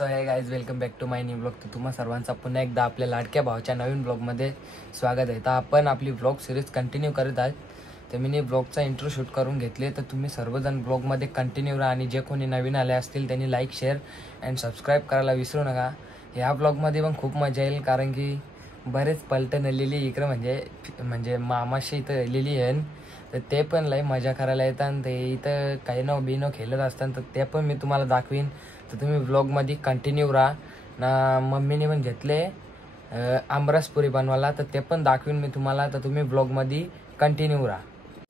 So hey guys welcome back to my new blog. तर तुम्हा सर्वांचा पुन्हा एकदा आपल्या लाडक्या भावाच्या नवीन ब्लॉगमध्ये स्वागत आहे. तर आपण आपली ब्लॉग सिरीज कंटिन्यू करत आहोत. तर मी ब्लॉगचा इंट्रो शूट करून घेतले. तर तुम्ही सर्वजण ब्लॉगमध्ये कंटिन्यू राहा आणि जे कोणी नवीन आले असतील त्यांनी लाईक शेअर अँड सबस्क्राईब करायला विसरू नका. ह्या ब्लॉगमध्ये पण खूप मजा येईल कारण की बरेच पलटण आलेली इकडं म्हणजे मामाशी इथं आलेली आहे. तर ते पण लई मजा करायला येतात आणि ते इथं काही न बिनो खेळत असतात. तर ते पण मी तुम्हाला दाखवीन. तर तुम्ही व्लॉगमध्ये कंटिन्यू राहा ना. मम्मीने पण घेतले आमरसपुरी बनवायला तर ते पण दाखवीन मी तुम्हाला. तर तुम्ही व्लॉगमध्ये कंटिन्यू राहा.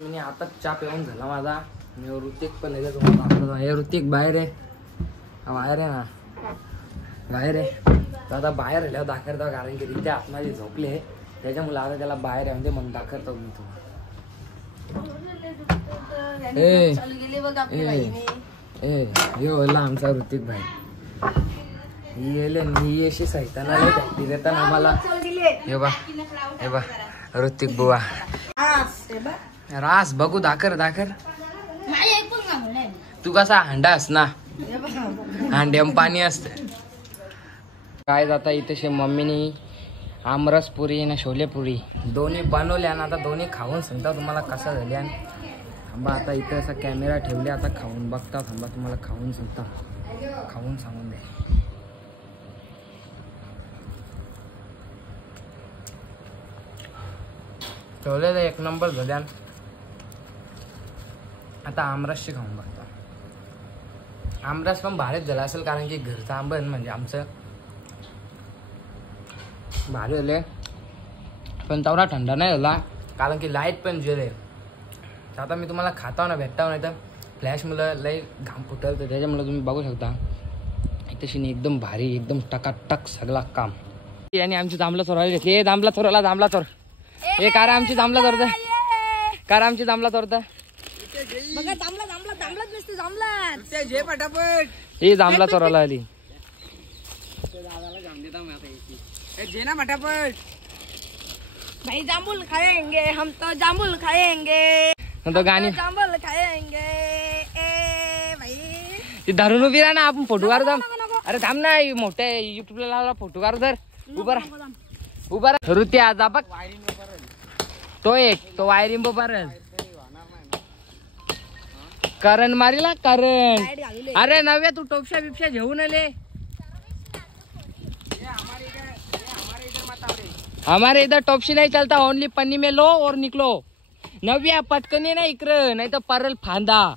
मी आता चहा पिऊन झाला माझा. मी ऋतिक पण आहे तुम्हाला दाखवतो. हे ऋतिक बाहेर आहे. बाहेर आहे ना, बाहेर आहे. तर आता बाहेर आल्यावर दाखवतो कारण की तिथे आतमध्ये झोपले त्याच्यामुळे आता त्याला बाहेर आहे म्हणजे मग दाखवतो मी तुम्हाला. यो आमचा ऋतिक भाई ही अशी सैताना देताना आम्हाला. हे बा ऋतिक बुवा रास बघू दाखर तू कसा हांडा अस ना, हांड्याम पाणी असतं काय. जाता इथे मम्मीनी आमरसपुरी ना छोलेपुरी दोन्ही बनवल्या आणि आता दोन्ही खाऊन सांगता तुम्हाला कसा झाली. आणि थांबा आता इथे असा कॅमेरा ठेवले, आता खाऊन बघता. थांबा तुम्हाला खाऊन सांगता, खाऊन सांगून दे. ठेवले तर एक नंबर झाल्या. आता आमरसची खाऊन बघता. आमरस पण भारीच झाला असेल कारण की घरचं आंबन म्हणजे आमचं भारी झाले. पण तेवढा थंडा नाही झाला कारण की लाईट पण गेले. आता मी तुम्हाला खाता ना भेटता नाही तर फ्लॅश मुलं लई घाम फुटल तर त्याच्यामुळे तुम्ही बघू शकता. तशी एकदम भारी एकदम टकाटक सगळा काम. आणि आमची जांभला चोरायला घेतली. हे जांभला चोर हे कार आमची जांभला चोरत कार आमची जांभला चोरत ही जांभला चोरायला आली. भाई जामुन खाएंगे हम तो जामुन खाएंगे तो गाणी जामुन खाएंगे. ए भाई धरून उभी राहा ना, आपण फोटो काढू. अरे थांब ना, मोठ्या युट्यूबला लावला फोटो काढू. तर उभा राहा ऋती आज बघ तो एक तो वायरिंग बरोबर करण मारीला करण. अरे नव्या तू टोपशा बिपशा घेऊन आले. हमारे इधर टॉपशी नहीं चलता, ओनली पन्नी में लो और निकलो. नव्या पटकनी ना इकडं नाही तर परल फांदा.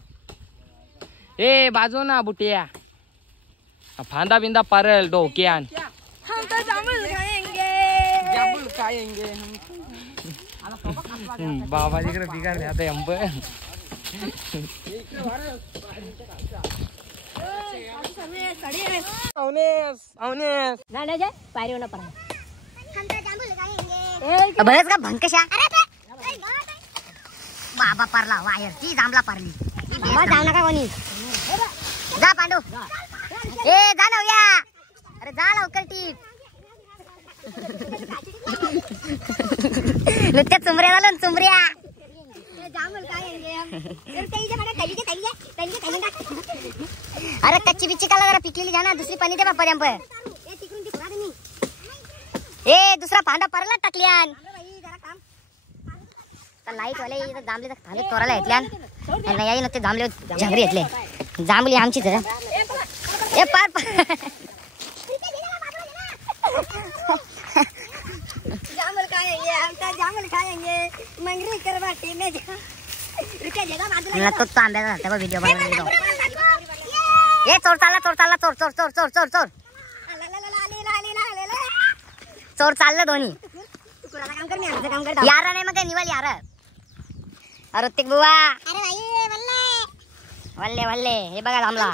ए बाजू ना बुटिया फांदा बिंदा परल डोक्यान. हम तो जामुन खाएंगे बाबा जिकडे बिघाडले आता अंब. बरंच का भंकशा बाबा परला वायर ती जांभला परली. जाऊ नका कोणी. जा पांडू. ए जा नव्या. अरे जा लवकर टीप. नुसत्या चुमऱ्या झालं चुमऱ्या. अरे कच्ची बिच्ची काला जरा पिकलेली जा ना. दुसरी पाणी दे बापर्यंत. ए दुसरा फांदा परला टाकल्यान. लाईट वाले जांभले फांदे चोरायला घेतल्यान. नाही नसते जांभले झगडे घेतले. जांभली आमचीच आहे. ए पार जामुन खाएंगे हम तो जामुन खाएंगे मंगरी करवाटी में तो आंब्याचा त्या व्हिडिओ बनवला. ए चोर चालला चोर चाललं दोन्ही. यार नाही मग निवाल यार. ऋतिक बुवा वल्ले हे बघा जांभला.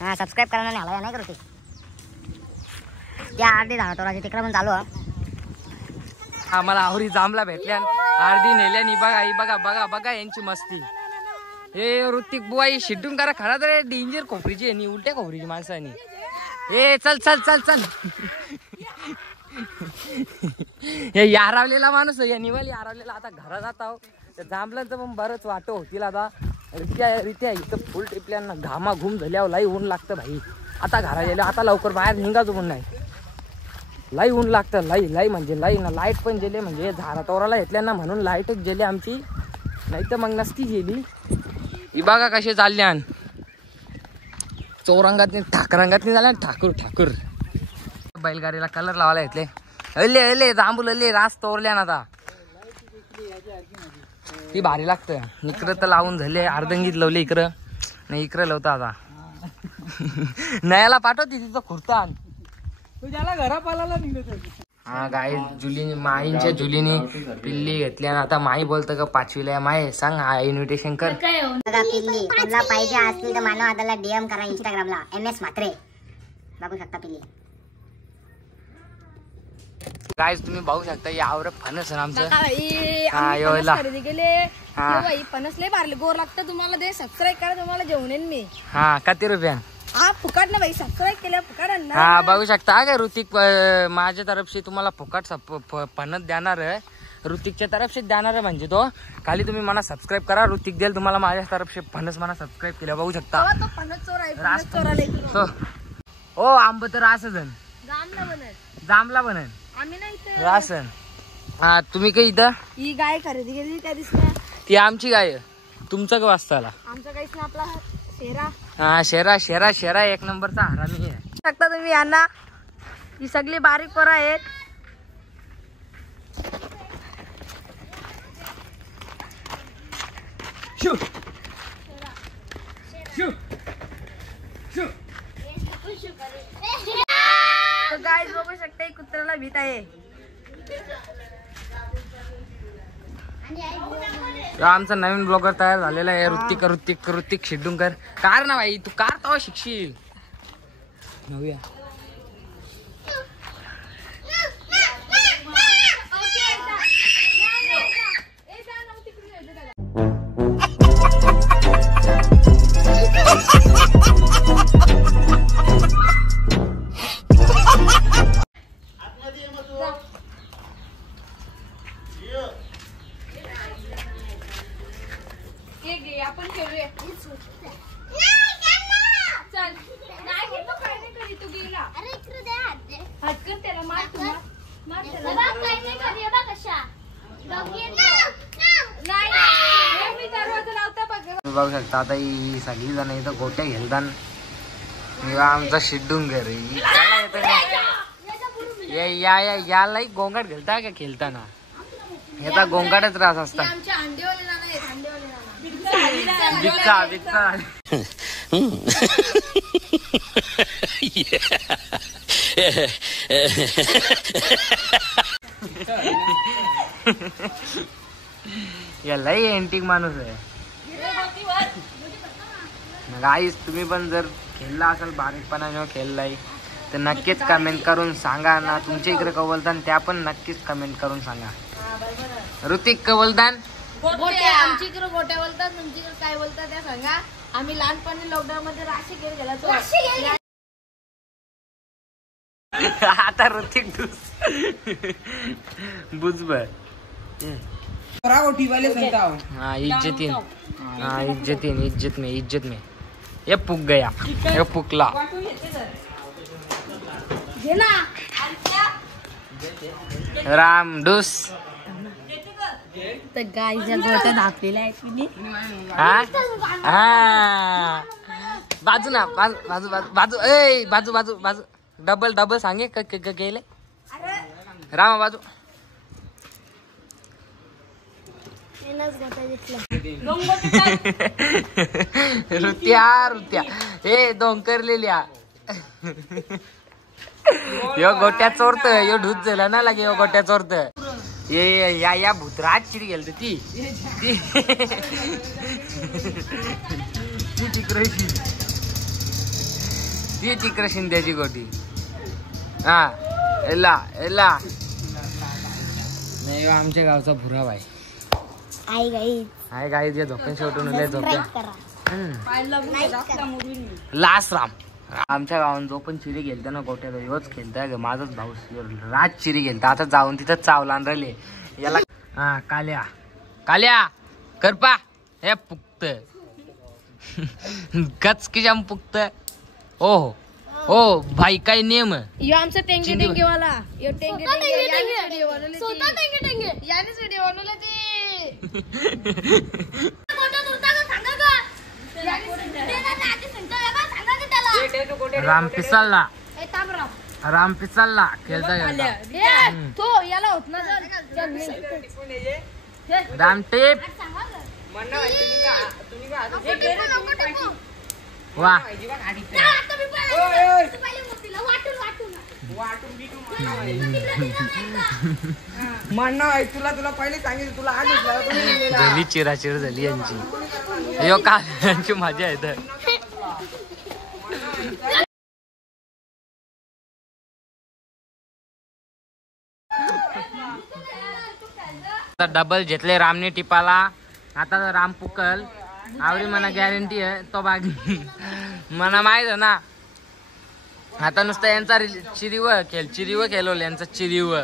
हा सबस्क्राईब करा नाही आला नाही का ऋतिक. त्या अर्धी झाला तो तिकडे पण चालू. आम्हाला आवरी जांभला भेटल्या अर्धी नेल्यानी. बघा यांची मस्ती. हे ऋतिक बुवा ही शिड्डून करा खरा तर डेंजर खोपरीची आहे उलट्या खोपरीची माणसानी. ए चल हे यारावलेला माणूस या निवाली यारावलेला. आता घरा जात आहो. त्या जांभळांचं पण बरंच वाटो होतील आता. रित्या इथं फुल टिपल्यांना घामाघूम झाल्यावर लाई ऊन लागतं भाई. आता घरा गेलं आता लवकर बाहेर निघायचो पण नाही. लाई ऊन लागतं. लाई म्हणजे लाई ना. लाईट पण गेले म्हणजे झाडा तोराला घेतल्या ना म्हणून लाईटच गेली आमची, नाही तर मग नसती गेली. ही बघा कसे चालल्या चौरंगातनी ठाकरंगातनी झाल्या ठाकूर. बैलगाडीला कलर लावायला घेतले. अले जांभूल अले रास तोरल्या ना. आता ती भारी लागतं. इकडं तर लावून झाले अर्धंगीत लावले इकडं नाही इकडं लावतं आता. नयाला पाठवते तिचं खुर्तान तुझ्याला घरापाला निघत. हा गाई जुलीनी माईंच्या जुलीनी पिल्ली घेतली आणि आता माई बोलतं का 5वीला माय सांग इन्व्हिटेशन कर. बघा पिल्ली तुला पाहिजे असतील तर मानव आदाला DM करा इंस्टाग्रामला MS म्हात्रे. बघू शकता पिल्ली. गाईज तुम्ही बघू शकता यावर फणस आहे आमचं. खरेदी केले फणस लय मारले गोर लागतं. तुम्हाला दे सबस्क्राईब करा तुम्हाला जेवण येईन मी. हा किती रुपया? हा फुकट ना भाई सबस्क्राईब केल्या फुकट ना. हा बघू शकता का ऋतिक माझ्या तरफशी तुम्हाला फुकट फणस देणार आहे. ऋतिकच्या तरफशी देणार आहे म्हणजे तो खाली तुम्ही मला सबस्क्राईब करा. ऋतिक देईल तुम्हाला माझ्या तरफशी फणस मला सबस्क्राईब केल्या. बघू शकता तो फणस चोर आहे. फणस चोराला हो आंब तर रासन जांभला बनन आम्ही नाही रासन. हा तुम्ही काही इथं ही गाय खरेदी केली त्या दिसल्या. ती आमची गाय आहे. तुमचं का वाजताला आमचा काहीच नाही आपला शेरा. हा शेरा 1 नंबरचा हरामी आहे. शकता तुम्ही यांना. ही सगळी बारीक पोरं आहेत. गाय बघू शकता कुत्र्याला भीत आहे. आमचा नवीन ब्लॉगर तयार झालेला आहे. ऋतिक शिड्डूंकर. कार ना भाई तू कार तो शिकशील. नव्या आपण खेळूया. चल नाही घेतो काय नाही करी तू गेला. अरे इकडे दे हात कर त्याला मार तू मार त्याला. काय नाही करूया बघ कशा नाही मी दरवाजा लावता बघ. बघू शकता आता ही सगळी जण इथं गोट्या घेलतान. आमचा शिड्डूंगर याला गोंगाट घेलता का खेळताना. याचा गोंगाटच रास असता. आमच्या अंडेवाले नाना आहेत. अंडेवाले नाना विकता लई एंटिक माणूस आहे. गाईस तुम्ही पण जर खेळला असाल बारीकपणाने खेळलाय तर नक्कीच कमेंट करून सांगा ना. तुमच्या इकडे कवलदान त्या पण नक्कीच कमेंट करून सांगा. ऋतिक कवलदान गोट्या आमच्या इकडे गोट्या बोलतात. तुमच्या इकडे काय बोलतात त्या सांगा. आम्ही लहानपणी लॉकडाऊन मध्ये राशी खेळ गेला. आता ऋतिक बुजबर इज्जत में ये पुक गया. ये पुकला राम डूस. तर गायच्या गोट्या दाखलेल्या आहेत. बाजू ना बाजू डबल सांगे गेले रामा बाजू. रुत्या हे डोंकरलेल्या यो गोट्या चोरत. यो ढूत झाला ना लागे. यो गोट्या चोरत. ये या भूतराज चिरी गेल ती चिक्र शिंद्याची गोटी. हा एला नाही आमच्या गावचा भुरा बाई. गाई जे झोपेन शेवटून झोप्या लास्ट राम. आमच्या गावात जो पण चिरी गेलता ना गोट्यात योच खेळताय ग. माझाच भाऊ राज चिरी गेलता. आता जाऊन तिथं चावला राहिले याला. हा काल्या करपा हे पुक्त कच की जाम पुकत ओहो ओ भाई काय नेम यो आमचा टेंगे चिंदी टेंगे वाला यो टेंगे टेंगे याने व्हिडिओ बनवले स्वतः टेंगे टेंगे यानेच व्हिडिओ बनवले ते कोणता तुरता का सांगा का याने ते ना आधी सांगतो या बा सांगा की त्याला राम पिसालला ए ताबरा राम पिसालला खेळता खेळता ए तो याला होत ना राम टेप वा म्हणणं आहे तुला तुला पहिले सांगितलं तुला आठ झाली चिराचिर झाली यांची यो का यांची मजा येत डबल घेतले रामने टिपाला आता राम पुकल आवडी मला गॅरंटी आहे तो बाग मला माहित आहे ना आता नुसतं यांचा चिरीव खेळ चिरीव खेळवलं यांचा चिरीव